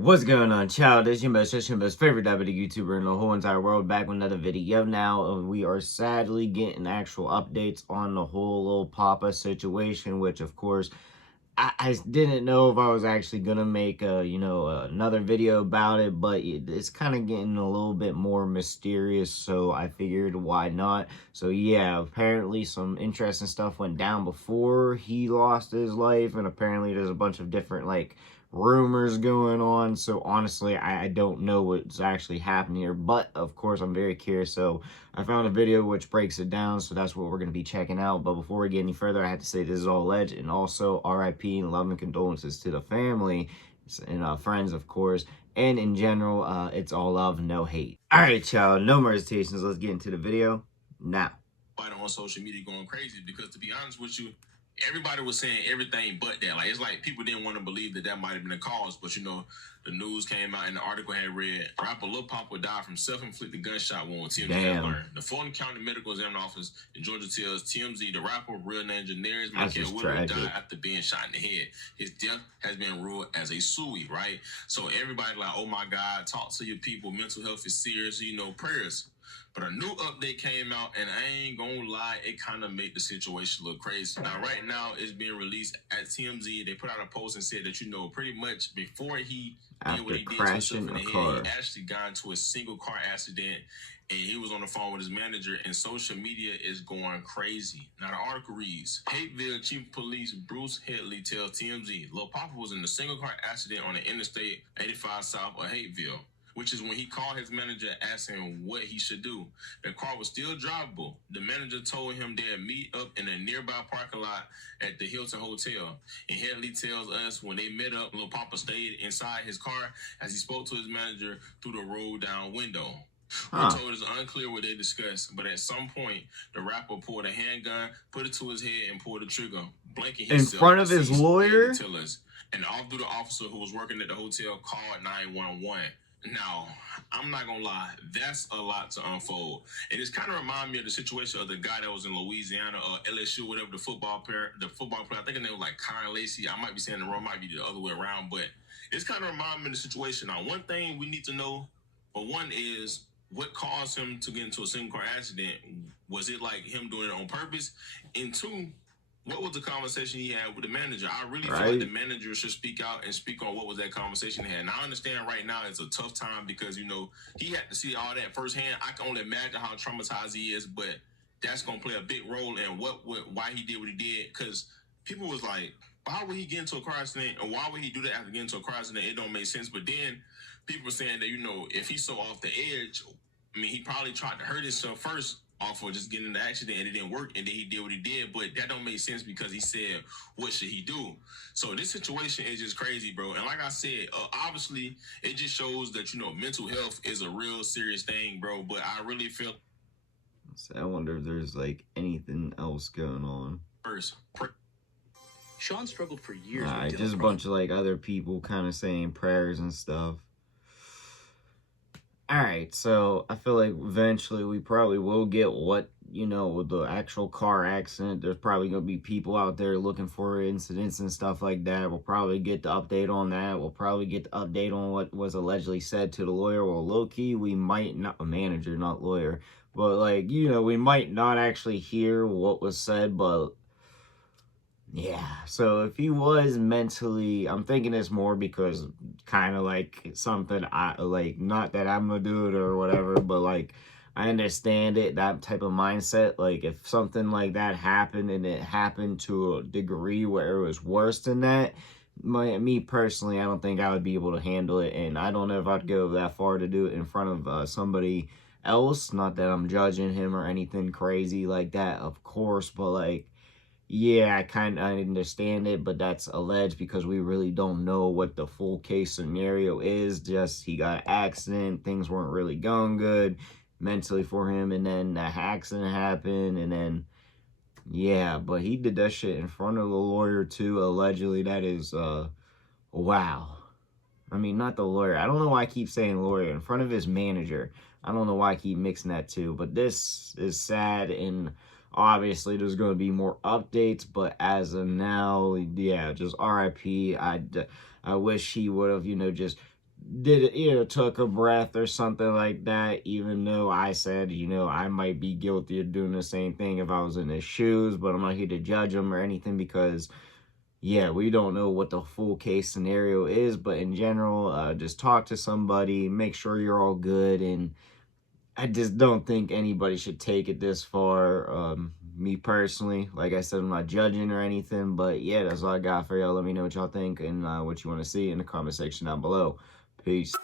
What's going on, child? It's your most favorite diabetic YouTuber in the whole entire world, back with another video now. We are sadly getting actual updates on the whole Lil Poppa situation, which of course I didn't know if I was actually gonna make another video about it, but it's kind of getting a little bit more mysterious, so I figured why not. So yeah, apparently some interesting stuff went down before he lost his life, and apparently there's a bunch of different rumors going on. So honestly, I don't know what's actually happening here, but of course I'm very curious. So I found a video which breaks it down, so that's what we're going to be checking out. But before we get any further, I have to say this is all alleged, and also RIP and love and condolences to the family and friends, of course. And in general, it's all love, no hate. All right, y'all, no more hesitations. Let's get into the video now. On social media going crazy because, to be honest with you, everybody was saying everything but that. Like, it's like people didn't want to believe that might have been the cause, but the news came out and the article had read, rapper Lil Poppa died from self-inflicted gunshot wound. TMZ has learned. The Fulton County Medical Examiner's Office in Georgia tells TMZ the rapper, real name Janaris McKell, died after being shot in the head. His death has been ruled as a suicide, right? So everybody like, oh my God, talk to your people. Mental health is serious. Prayers. But a new update came out, and I ain't gonna lie, it kind of made the situation look crazy. Now, right now, it's being released at TMZ. They put out a post and said that, pretty much before he did what he did to himself in the head, he actually got into a single car accident, and he was on the phone with his manager, and social media is going crazy. Now, the article reads, Hateville Chief of Police Bruce Headley tells TMZ, Lil Poppa was in a single car accident on the Interstate 85 south of Hateville, which is when he called his manager asking what he should do. The car was still drivable. The manager told him they'd meet up in a nearby parking lot at the Hilton Hotel. And Headley tells us when they met up, Lil Poppa stayed inside his car as he spoke to his manager through the roll-down window. We're told it's unclear what they discussed, but at some point, the rapper pulled a handgun, put it to his head, and pulled the trigger, blanking himself in front of his lawyer. And all through the officer who was working at the hotel called 911. Now, I'm not gonna lie, that's a lot to unfold. And it's kind of remind me of the situation of the guy that was in Louisiana or LSU, whatever, the football player, I think his name was like Kyle Lacey. I might be saying the wrong, might be the other way around, but it's kind of remind me of the situation. Now, one thing we need to know, for one, is what caused him to get into a single car accident. Was it like him doing it on purpose? And two, what was the conversation he had with the manager? I really feel like the manager should speak out and speak on what was that conversation he had. And I understand right now it's a tough time because, he had to see all that firsthand. I can only imagine how traumatized he is, but that's going to play a big role in why he did what he did. Because people was like, how would he get into a car accident? Or why would he do that after getting into a car accident? It don't make sense. But then people were saying that, if he's so off the edge, he probably tried to hurt himself first off of just getting in the accident and it didn't work, and then he did what he did, but that don't make sense because he said, what should he do? So this situation is just crazy, bro. And like I said, obviously, it just shows that, mental health is a real serious thing, bro, but I really feel... I wonder if there's, anything else going on. Sean struggled for years with just a bunch of, other people kind of saying prayers and stuff. Alright, so I feel like eventually we probably will get what, with the actual car accident. There's probably going to be people out there looking for incidents and stuff like that. We'll probably get the update on that. We'll probably get the update on what was allegedly said to the lawyer. Well, low-key, we might not, a manager, not lawyer. But, we might not actually hear what was said, but... yeah, so if he was mentally, I'm thinking it's more because kind of something not that I'm gonna do it or whatever, but I understand it, that type of mindset. If something like that happened and it happened to a degree where it was worse than that, me personally, I don't think I would be able to handle it. And I don't know if I'd go that far to do it in front of somebody else. Not that I'm judging him or anything crazy like that, of course, but yeah, I understand it, but that's alleged because we really don't know what the full case scenario is. Just he got an accident, things weren't really going good mentally for him, and then the accident happened, and then, yeah, but he did that shit in front of the lawyer too, allegedly. That is, wow. Not the lawyer. I don't know why I keep saying lawyer. In front of his manager. I don't know why I keep mixing that too, but this is sad, and... obviously, there's going to be more updates, but as of now, yeah, just RIP. I wish he would have, just did it, took a breath or something like that, even though I said, I might be guilty of doing the same thing if I was in his shoes, but I'm not here to judge him or anything because, yeah, we don't know what the full case scenario is, but in general, just talk to somebody, make sure you're all good, and I just don't think anybody should take it this far. Me personally, like I said, I'm not judging or anything, but yeah, that's all I got for y'all. Let me know what y'all think and what you want to see in the comment section down below. Peace.